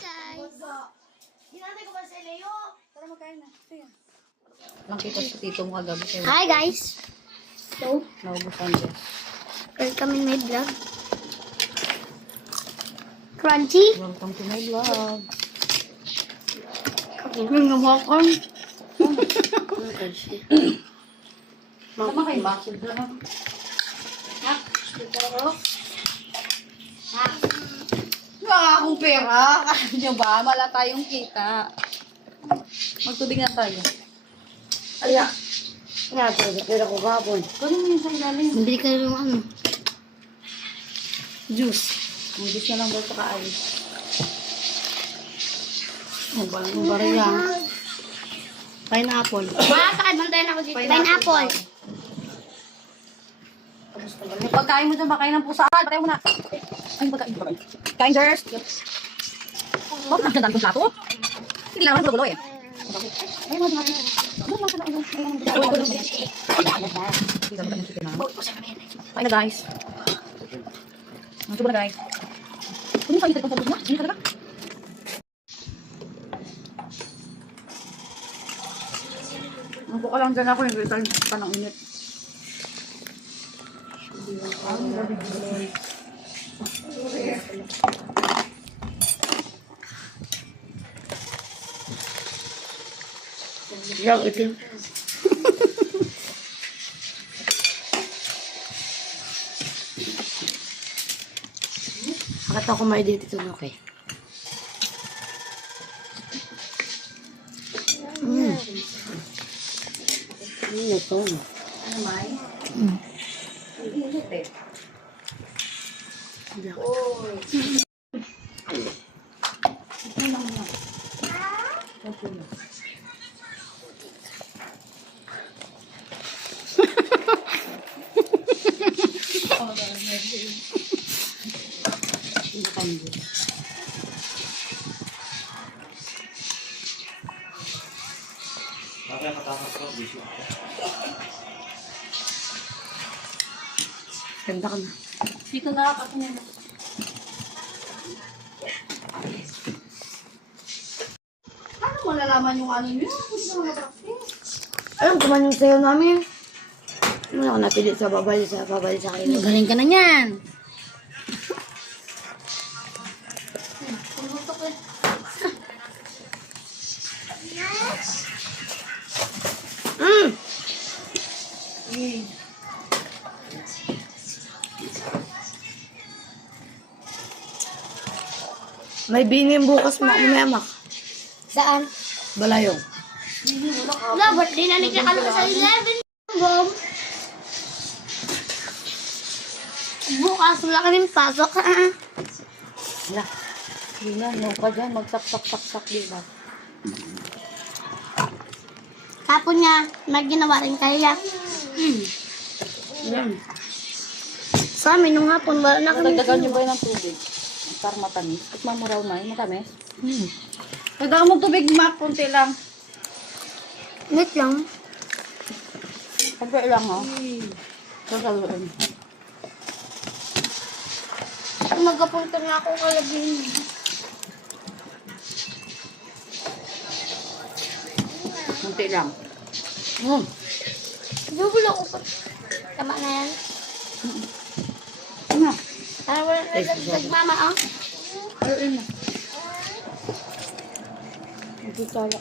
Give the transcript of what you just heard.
guys! Ginatay ko ba sa Leo? Tara magkain na. Sige. Nakita sa tito mo kagabi kayo. Hi guys! So, Naubusan dyan. welcome in my vlog. Crunchy? Welcome to my vlog. Kami nawakan. Tama kayo, bakit lang? Wala akong pera. Kaya nyo ba? Wala tayong kita. Magtubig na tayo. Ala. Nga, pera ko gabon. Kunin mo yung sa ilalim. Bili ka yung ano. Juice. Juice na lang daw sa kaalis. Oh, balang bariya. Pineapple. Makakabantayan ako dito. Pineapple. Yung pagkain mo dyan, makain ng pusa. Patay mo na. Ay, pagkain. Kain, sirs. Bakit nagdadaan kong plato? Hindi lang naman gulo eh. Ay, mo dyan. Kain na guys. Subo na guys. Kung yung pagkita kong sabog mo, hindi talaga. Magbuka lang dyan ako yung return pa ng init. Lang itim. Akata ko may dito tulog eh. Ano to? Ano may? Init eh. Ganda ka na. Dito na ako niya. Paano mo nalaman yung ano niyo? Alam ko man yung sayo namin. Ano ako napilit sa babali sa kayo. Galing ka na yan. May binim bukas mamak. Saan? Balayong. Wala, birthday na nagkakalo sa 11. Bob. Bukas, wala ka rin pasok. Wala. Hindi na, no ka dyan. Magsak-sak-sak-sak, diba? Tapon niya, may ginawa rin kaya. Yan. Sa amin, nung hapon, wala na kami. Nagdagan niyo ba yun ng tubig? Para matamis. At mamuraw na yun, matamis. Nagdagan mo tubig, Mac. Kunti lang. Wait lang. Kunti lang, ha? Sasaluin. Magapunta na ako kalabing. Kunti lang. Double ako pa. Tama na yan. Ano? Para wala nagmama, ah. Ayun na. Nagkikala.